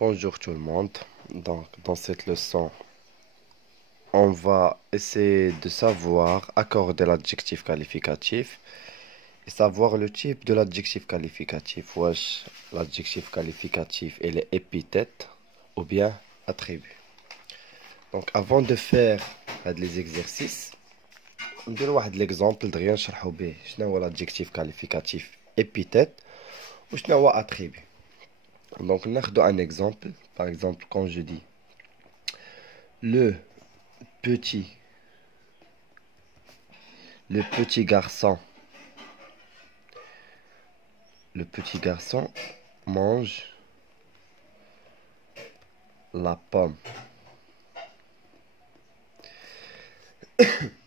Bonjour tout le monde. Donc, dans cette leçon, on va essayer de savoir accorder l'adjectif qualificatif et savoir le type de l'adjectif qualificatif. Wesh, l'adjectif qualificatif, il est épithète ou bien attribut. Donc, avant de faire les exercices, ندير واحد l'exemple دغيا نشرحو به شنو هو l'adjectif qualificatif épithète ou شنو هو attribut. Donc, ناخدو un exemple. Par exemple, quand je dis le petit garçon, le petit garçon mange la pomme.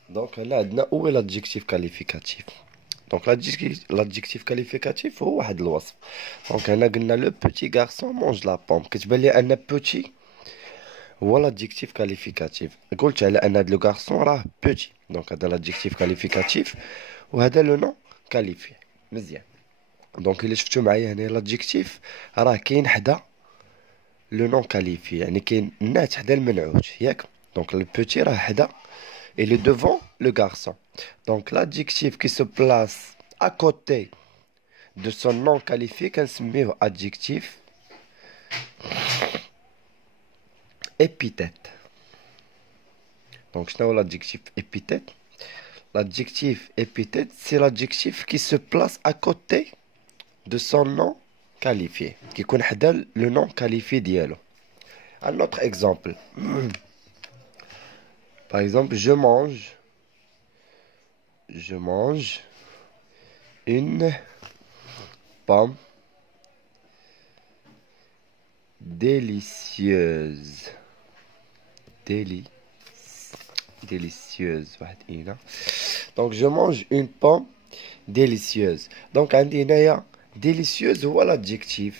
Donc là, où est l'adjectif qualificatif? Donc l'adjectif qualificatif هو واحد الوصف. Donc هنا قلنا le petit garçon mange la pomme. كتبان لي ان petit هو l'adjectif qualificatif. قلت على ان هذا لو garçon راه petit. Donc هذا l'adjectif qualificatif وهذا لو nom qualifié. مزيان. دونك الا شفتو معايا هنا لادجيكتيف راه كاين حدا لو نون كاليفي، يعني كاين نات حدا المنعوت ياك. دونك لو بوتي راه حدا et le devant le garçon. Donc l'adjectif qui se place à côté de son nom qualifié كنسميه adjectif épithète. Donc شنو هو l'adjectif épithète? L'adjectif épithète c'est l'adjectif qui se place à côté de son nom qualifié, qui connaît le nom qualifié d'yelo. Un autre exemple. Par exemple, je mange une pomme délicieuse. Délicieuse. Donc, je mange une pomme délicieuse. Donc, عندي هنايا délicieuse هو l'adjectif.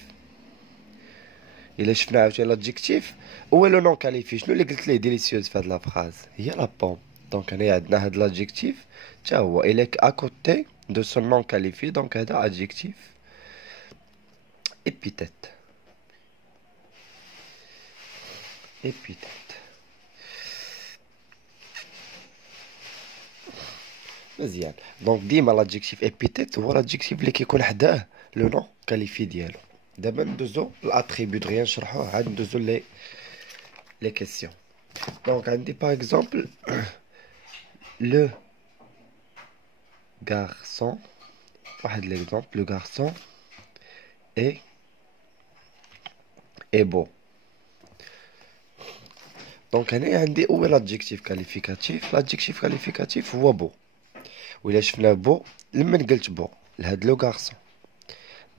إلا شفنا عاوتاني l'adjectif هو لو نون كاليفي. شنو اللي قلت ليه délicieuse في هاد لا فراز؟ هي لا بوم. دونك هنايا عندنا هاد l'adjectif تا هو إلا à côté de son nom qualifié. دونك هذا adjectif épithète. مزيان. دونك ديما l'adjectif épithète هو l'adjectif اللي كيكون حداه لو نون كاليفي ديالو. دابا ندوزو الاتريبيو دغيا نشرحوه عاد ندوزو لي كيسيون. دونك عندي باغ اكزومبل لو غارسون. واحد ليكزومبل لو غارسون اي بو. دونك هنايا عندي هو l'adjectif qualificatif. l'adjectif qualificatif هو بو. وإلا شفنا بو لمن قلت بو لهاد لو غارسون.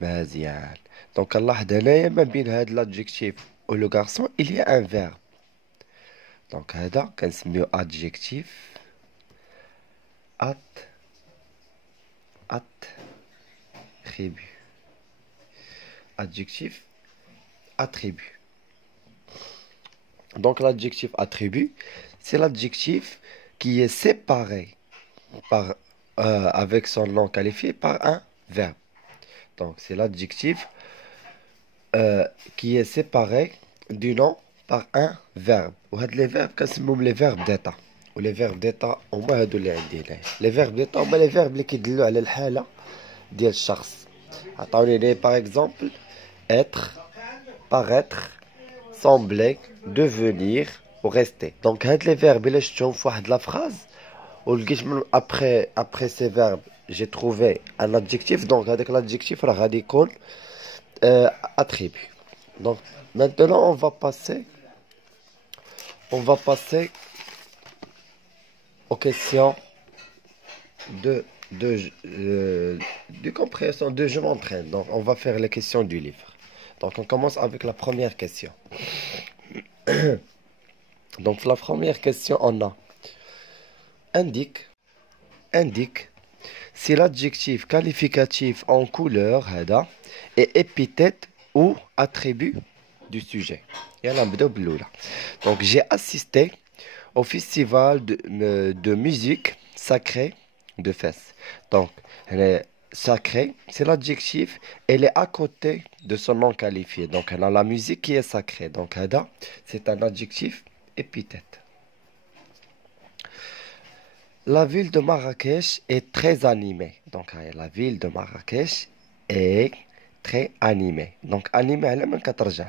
مزيان. دونك كنلاحظ هنايا ما بين هاد l'adjectif و لو غارسون il y a un verbe. دونك هذا كنسميو adjectif attribut. Adjectif attribut. Donc l'adjectif attribut, c'est l'adjectif qui est séparé par, avec son nom qualifié par un verbe. Donc c'est l'adjectif qui est séparé du nom par un verbe. وهاد les verbes كنسميهم les verbes d'état. و les verbes d'état هما هادو اللي عندي هنايا. les verbes d'état هما les verbes اللي كيدلوا على الحالة ديال الشخص. عطاوني لي par exemple être, paraître, sembler, devenir ou rester. Donc هاد les verbes إلا شفتهم في واحد la phrase ولقيت من après ces verbes j'ai trouvé un adjectif. donc هذاك l'adjectif راه غادي يكون attribut. Donc maintenant on va passer aux questions de compréhension de je m'entraîne. Donc on va faire les questions du livre. Donc on commence avec la première question. Donc la première question on a indique si l'adjectif qualificatif en couleur هذا est épithète ou attribut du sujet. يلا نبداو بالأولى. Donc j'ai assisté au festival de musique sacrée de Fès. Donc sacré, c'est l'adjectif, elle est à côté de son nom qualifié. Donc, elle a la musique qui est sacrée. Donc, hada, c'est un adjectif épithète. La ville de Marrakech est très animée. Donc, la ville de Marrakech est très animée. Donc, animée, elle est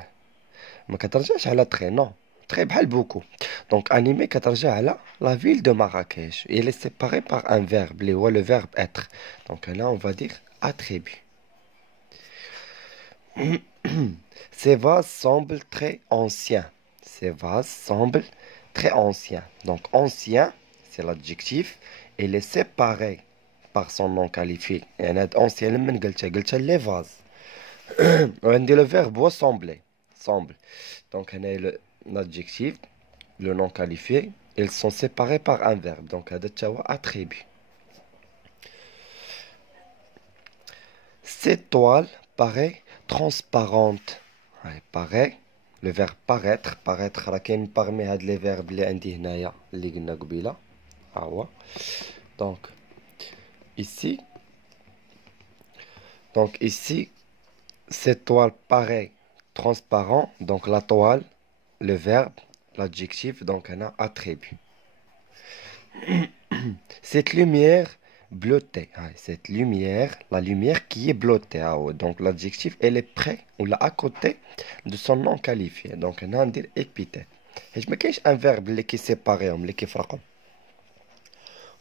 ما كترجعش على très, non. Très بحال beaucoup. Donc, animé كترجع على la ville de Marrakech. Il est séparé par un verbe, اللي هو le verbe être. Donc là, on va dire attribut. Ces vases semblent très anciens. Ces vases semblent très anciens. Donc, ancien, c'est l'adjectif. Il est séparé par son nom qualifié. يعني ancien من قلتها les vases. وعندي le verbe هو sembler. Semble. Donc, on a l'adjectif, le nom qualifié. Ils sont séparés par un verbe. Donc, هذا هو attribut. Cette toile paraît transparente. Ouais, paraît, le verbe paraître. Paraître, راه كاين parmi هاد les verbes اللي عندي هنايا اللي قلنا قبيله. ها هو. Donc ici, cette toile paraît transparent. Donc la toile, le verbe, l'adjectif, donc on a attribut. Cette lumière bleutée, cette lumière, la lumière qui est bleutée, donc l'adjectif, elle est près ou là à côté de son nom qualifié. Donc on a dire épithète. Et je me cache un verbe qui est séparé, qui est.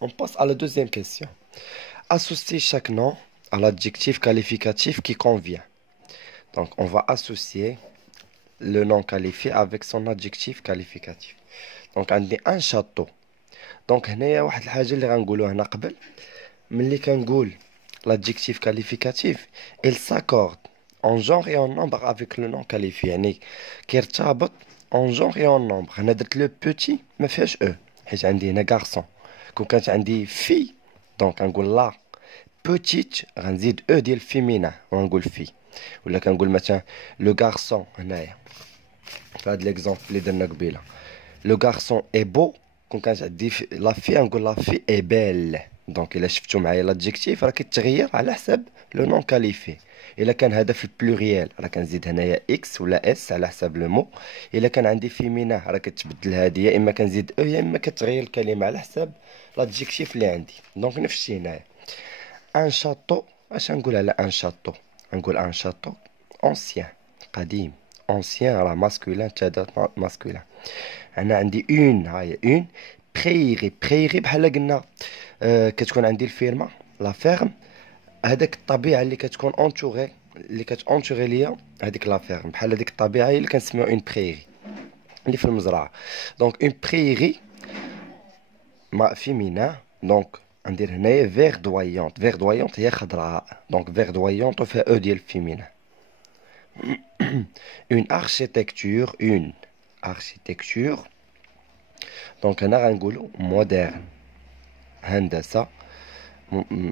On passe à la deuxième question. Associer chaque nom à l'adjectif qualificatif qui convient. Donc on va associer le nom qualifié avec son adjectif qualificatif. Donc on dit un château. Donc هنايا واحد الحاجة اللي غنقولوها هنا قبل ملي كنقول l'adjectif qualificatif il s'accorde en genre et en nombre avec le nom qualifié يعني كيرتبط en genre et en nombre. هنا درت لو بوتي ما فيهاش او حيت عندي هنا garçon. كون كانت عندي في دونك غنقول لا بوتيت غنزيد او ديال فيمينا وغنقول في. ولا كنقول مثلا لو garçon هنايا في هاد ليكزومبل اللي درنا قبيله لو garçon est beau. كون كانت عندي لا في غنقول لا في اي بيل. دونك الا شفتوا معايا لادجيكتيف راه كيتغير على حساب لو نون كاليفي. الا كان هذا في البلوريال راه كنزيد هنايا اكس ولا اس على حساب لو مو. الا كان عندي فيمينا راه كتبدل هذه يا اما كنزيد او يا اما كتغير الكلمه على حساب لادجيكتيف اللي عندي. دونك نفس الشيء هنايا ان شاتو. اش نقول على ان شاتو؟ نقول ان شاتو اونسيان قديم. اونسيان راه ماسكولين تادا ماسكولين. انا عندي اون هاي اون بريغي. بريغي بحال قلنا كتكون عندي الفيرما لا فيرم. هذاك الطبيعه اللي كتكون اونتوري اللي كتونتوري ليا هذيك لا فيرم بحال هذيك الطبيعه هي اللي كنسميو اون بريغي اللي في المزرعه. دونك اون بريغي ما فيمينا. دونك ندير هنايا فيردويونت. فيردويونت هي خضراء. دونك فيردويونت وفيها او ديال فيمينا. اون اركيتكتور. اون اركيتكتور دونك هنا غنقولو مودرن هندسة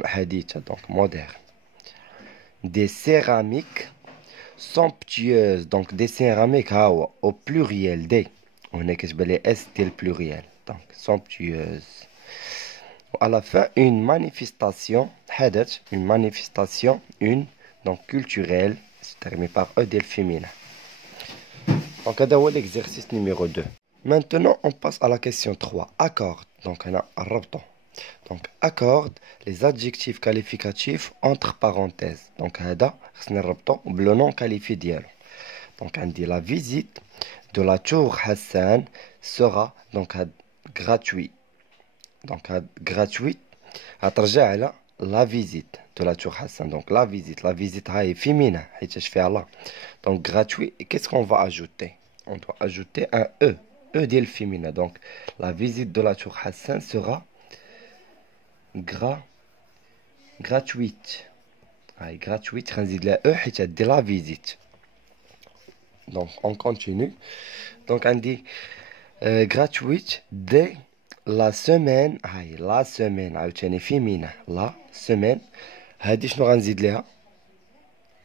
حديثة. دونك مودرن. دي سيراميك somptueuse. دونك دي سيراميك ها هو او بلوريال دي وهنا كتبان لي اس ديال بلوريال. دونك somptueuse. و à la fin une manifestation حدث une manifestation une donc culturelle terminé par e ديال féminin. Donc هذا هو l'exercice numéro 2. Maintenant, on passe à la question 3. Accorde. Donc, on a الربطة. Donc, accorde les adjectifs qualificatifs entre parenthèses. Donc, هذا خصني نربطو بلو نون qualifié ديالو. Donc, on dit la visite de la tour Hassan sera donc gratuit. Donc, gratuit غترجع على la visite de la tour Hassan. Donc, la visite هاي féminin حيتاش فيها لا. Donc, gratuit. Et qu'est-ce qu'on va ajouter? On doit ajouter un E. E ديال féminin. Donc, la visite de la tour Hassan sera gratuite. Gratuite. غنزيد لها E حيت هادي la visite. Donc, on continue. Donc, on dit gratuite dès la semaine. La semaine. عاوتاني féminin. La semaine. هادي شنو غنزيد لها؟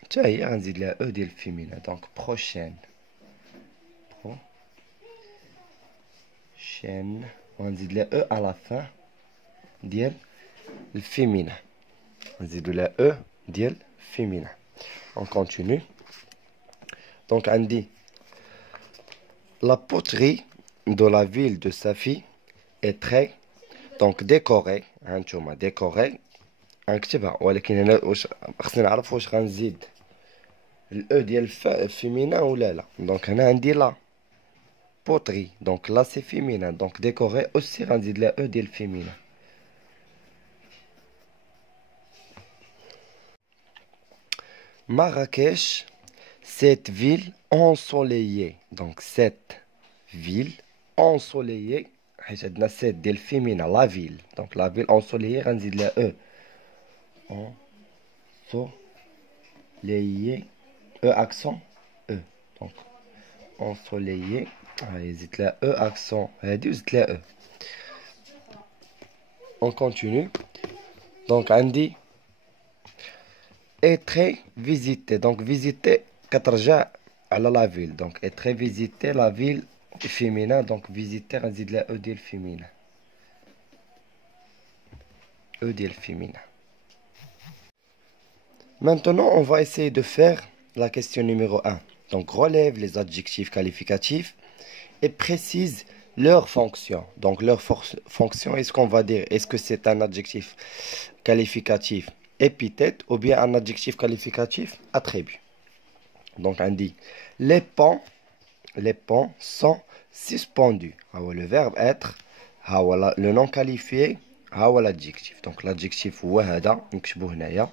حتى هي غنزيد لها E ديال féminin. Donc, prochaine. Chaîne. On dit le E à la fin. Dire le féminin. نزيدو لا او ديال féminin. On continue. Donc on dit la poterie de la ville de Safi est très donc décorée. هانتوما décorée غنكتبها ولكن هنا واش خصني نعرف واش غنزيد الاو ديال féminin ولا لا. دونك هنا عندي لا poterie donc là c'est féminin donc décoré aussi غنزيد لا او ديال féminin. Marrakech, cette ville ensoleillée. Donc, cette ville ensoleillée. حيت cette ديال féminin, la ville. Donc, la ville ensoleillée, غنزيد la E. Ensoleillée. E accent E. Donc, ensoleillée. زيد la E accent. هادي وزيد la E. On continue. Donc, عندي est très visité. Donc, visiter, كترجع على la ville. Donc, est très visité, la ville féminin. Donc, visiter, on dit la E ديال féminin. E ديال féminin. Maintenant, on va essayer de faire la question numéro 1. Donc, relève les adjectifs qualificatifs et précise leur fonction. Donc, leur fonction, est-ce qu'on va dire, est-ce que c'est un adjectif qualificatif épithète ou bien un adjectif qualificatif attribut. Donc on dit les ponts sont suspendus. Le verbe être, le nom qualifié, l'adjectif. Donc l'adjectif هو هذا نكتبوه هنايا.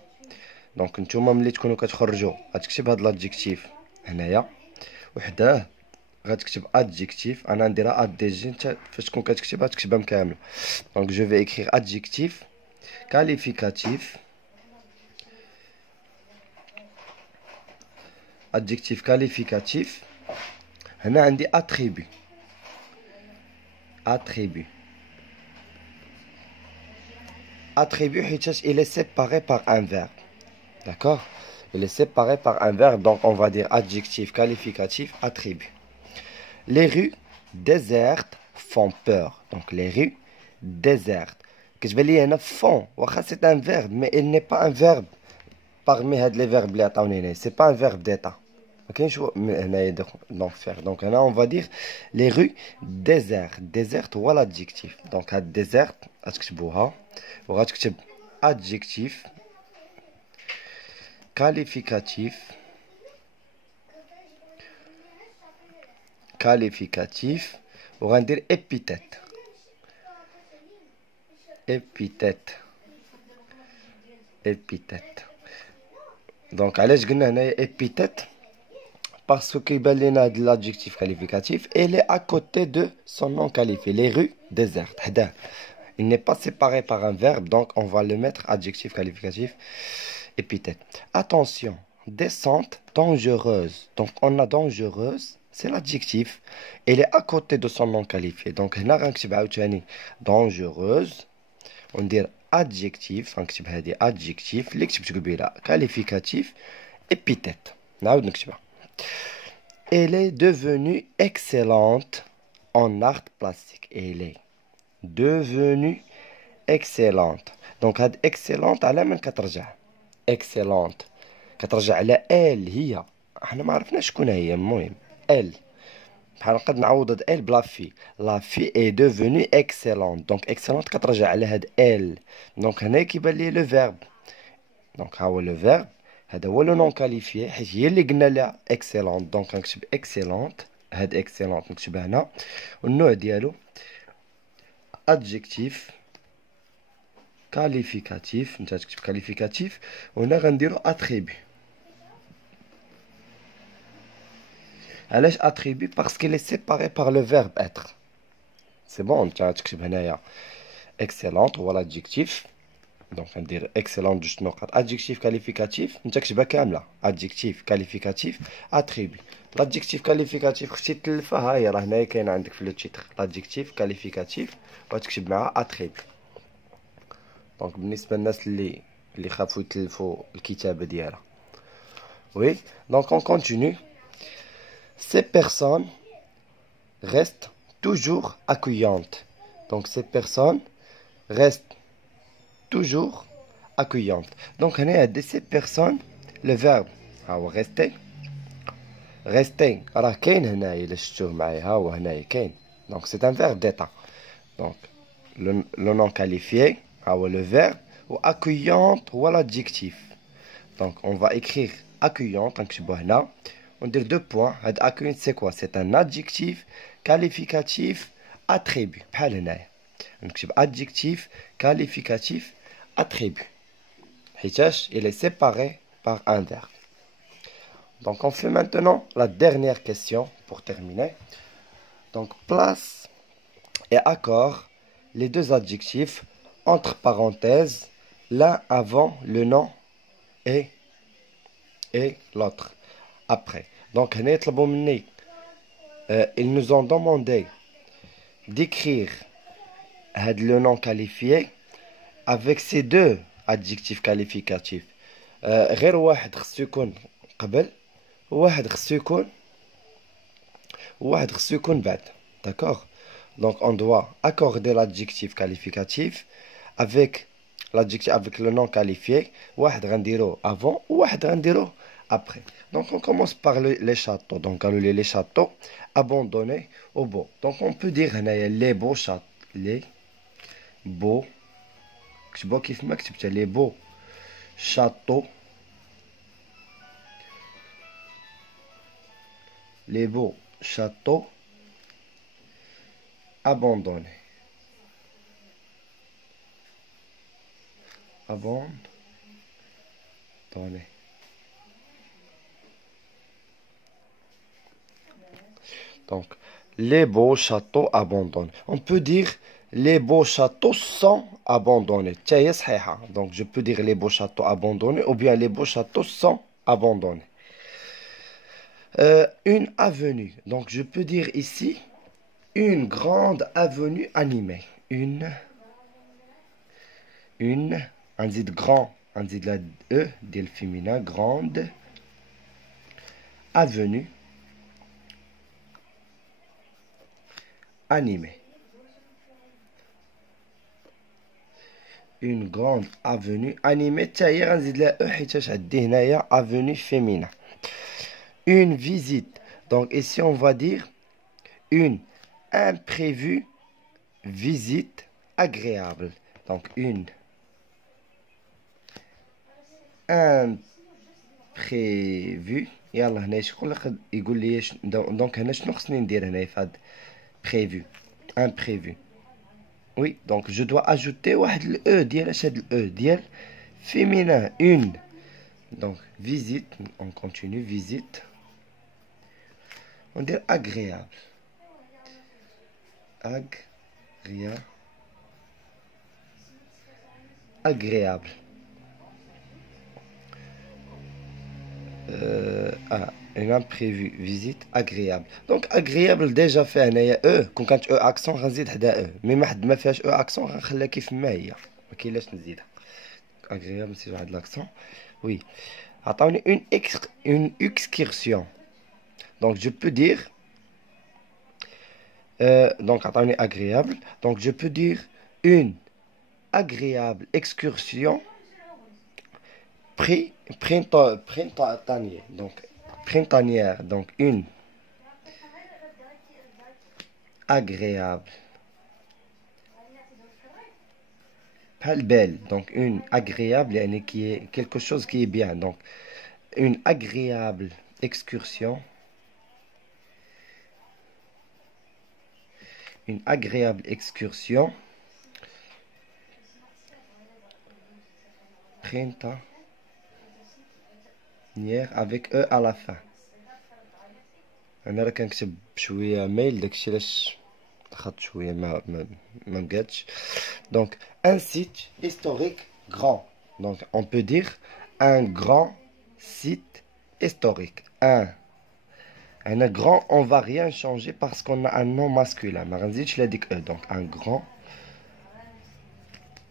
دونك نتوما ملي تكونوا كتخرجوا غتكتب هذا l'adjectif هنايا وحداه غتكتب adjectif. انا نديرها اد دي جي، انت فاش تكون كتكتبها تكتبها كامله. دونك جو في écrire adjectif qualificatif. Adjectif qualificatif. هنا عندي attribut. Attribut حيتاش il est séparé par un verbe. D'accord? Il est séparé par un verbe, donc on va dire adjectif qualificatif attribut. Les rues désertes font peur. Donc les rues désertes. كتبان لي هنا font واخا c'est un verbe mais il n'est pas un verbe parmi هاد les verbes اللي عطاوني هنا. C'est pas un verbe d'état. Donc là on va dire les rues désertes هو l'adjectif. Donc هاد désert غتكتبوها وغتكتب adjectif qualificatif وغندير épithète. Donc علاش قلنا هنايا épithète parce que l'adjectif qualificatif elle est à côté de son nom qualifié. Les rues désertes. Il n'est pas séparé par un verbe, donc on va le mettre adjectif qualificatif épithète. Attention, descente dangereuse. Donc on a dangereuse, c'est l'adjectif. Elle est à côté de son nom qualifié. Donc هنا غنكتب عاوتاني dangereuse. On dit adjectif, غنكتب هذه adjectif اللي كتبت قبيله qualificatif épithète. نعاود نكتبها. Elle est devenue excellente en art plastique. Elle est devenue excellente. Donc هاد excellente على من كترجع؟ excellente كترجع على elle هي. احنا ما عرفناش شكون هي. المهم elle بحال نقد نعوض هاد elle بلا في. La fille est devenue excellente. Donc excellente كترجع على هاد elle. Donc هنا كيبان لي le verbe. Donc ها هو le verbe. هذا هو لو نون كاليفيي حيت هي اللي قلنا لها اكسيلونت. دونك غنكتب اكسيلونت. هاد اكسيلونت نكتبها هنا والنوع ديالو ادجيكتيف كاليفيكاتيف. انت تكتب كاليفيكاتيف وهنا غنديرو اتريبي. علاش اتريبي؟ باسكو لي سيباري بار لو فيرب اتر. سي بون. انت تكتب هنايا اكسيلونت هو لادجيكتيف. دونك ندير اكسيلون جوج نقط ادجيكتيف كاليفيكاتيف انت كتبها كامله ادجيكتيف كاليفيكاتيف اتريبي. لادجيكتيف كاليفيكاتيف خصك تلفها ها هي راه هنايا كاين عندك في لو تيتر لادجيكتيف كاليفيكاتيف وتكتب معها اتريبي. دونك بالنسبه للناس اللي خافوا يتلفوا الكتابه ديالها. وي دونك اون كونتينيو. Ces personnes restent toujours accueillantes. Donc ces personnes restent toujours accueillante. Donc, on a de ces personnes, le verbe, rester. Rester, راه كاين هنايا إلا شفتوه معايا ها هو هنايا كاين. Donc c'est un verbe d'état. Donc le nom qualifié, le verbe, ou accueillante ou l'adjectif. Donc on va écrire accueillante, on dit deux points. Accueillante c'est quoi? C'est un adjectif qualificatif attribut. بحال هنايا. نكتب adjectif qualificatif attribut. حيتاش il est séparé par un verbe. Donc on fait maintenant la dernière question pour terminer. Donc place et accorde les deux adjectifs entre parenthèses, l'un avant le nom et l'autre après. Donc ils nous ont demandé d'écrire le nom qualifié avec ces deux adjectifs qualificatifs. غير واحد خصو يكون قبل واحد خصو يكون بعد. D'accord? Donc on doit accorder l'adjectif qualificatif avec le nom qualifié. واحد غنديرو avant واحد غنديرو après. Donc on commence par les châteaux. Donc les châteaux abandonnés au beau. Donc on peut dire les beaux châteaux. Les beaux. كتبوا كيف ما كتبتها les beaux châteaux. Les beaux châteaux abandonnés. Abandonnés. Donc, les beaux châteaux abandonnés. On peut dire les beaux châteaux sont abandonnés. Donc, je peux dire les beaux châteaux abandonnés ou bien les beaux châteaux sont abandonnés. Une avenue. Donc, je peux dire ici une grande avenue animée. On dit grand, on dit la E, dit le féminin, grande avenue animée. Une grande avenue animée. تاهي غنزيد لها E حيتاش عندي هنايا avenue féminin. Une visite. Donc ici on va dire une imprévue visite agréable. Donc une imprévue. يلا هنا يقول لي دونك هنا شنو خصني ندير هنا في هاد prévu imprévu. Oui, donc je dois ajouter واحد le E ديال اش هاد le E ديال féminin une. Donc visite, on continue visite. On dit agréable. Agréable. Une imprévue visite agréable. Donc agréable déjà fait هنايا E. quand E accent غنزيد حدا E. mais ما حد ما فيهاش E accent غنخليها كيف ما هي. ما كاينلاش نزيدها. agréable نزيد واحد l'accent. Oui. عطاوني une excursion. Donc je peux dire donc عطاوني agréable. Donc je peux dire une agréable excursion printanière. Donc printanière. Donc une agréable. Pas belle. Donc une agréable qui est quelque chose qui est bien. Donc une agréable excursion. Une agréable excursion printanière avec E à la fin. انا راه كنكتب بشويه ميل داكشي علاش خدت شويه ما بقاتش. Donc un site historique grand. Donc on peut dire un grand site historique. Un grand, on va rien changer parce qu'on a un nom masculin. ما غنزيدش لا ديك E. Donc un grand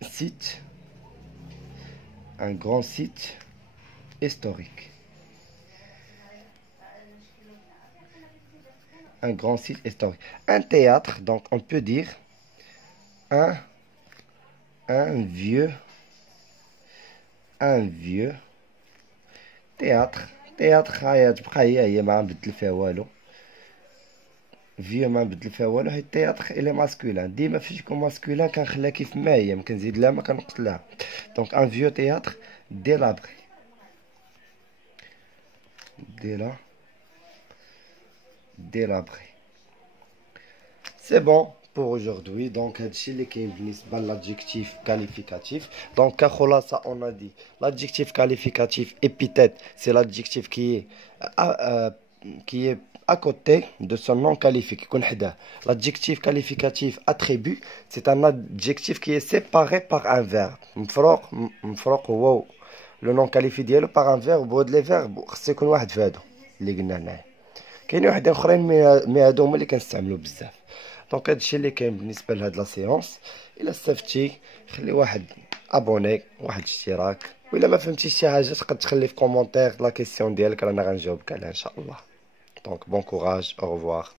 site historique. Un grand site historique. Un théâtre, donc on peut dire un vieux ان فيو تياتر. تياتر هاهي تبقى هي ما غنبدل فيها والو. فيو ما نبدل فيها والو. هي تياتر الي ماسكولان، ديما فاش يكون ماسكولان كنخليها كيف ما هي، ما كنزيد لها ما كنقص لها. دونك ان فيو تياتر دي لابري، دي لابري. سي بون pour aujourd'hui. Donc هادشي اللي كاين بالنسبه للادجيكتيف كاليفيكاتيف. دونك كخلاصه on a dit l'adjectif qualificatif épithète c'est l'adjectif qui est à côté de son nom qualifié يكون حداه. L'adjectif qualificatif attribut c'est un adjectif qui est séparé par un verbe. مفروق هو لو نون كاليفي ديالو باغ ان فيرب، وهاد لي فيرب خصو يكون واحد في هادو اللي قلنا هنايا. كاينين وحدين اخرين مي هادو هما اللي كنستعملو بزاف. دونك هادشي اللي كاين بالنسبه لهاد لا سيونس. الا استفدتي خلي واحد ابوني، واحد اشتراك، وإلا ما فهمتيش شي حاجه تقدر تخلي في كومونتير لا كيسيون ديالك رانا غنجاوبك عليها ان شاء الله. دونك بون كوراج، او ريفوار.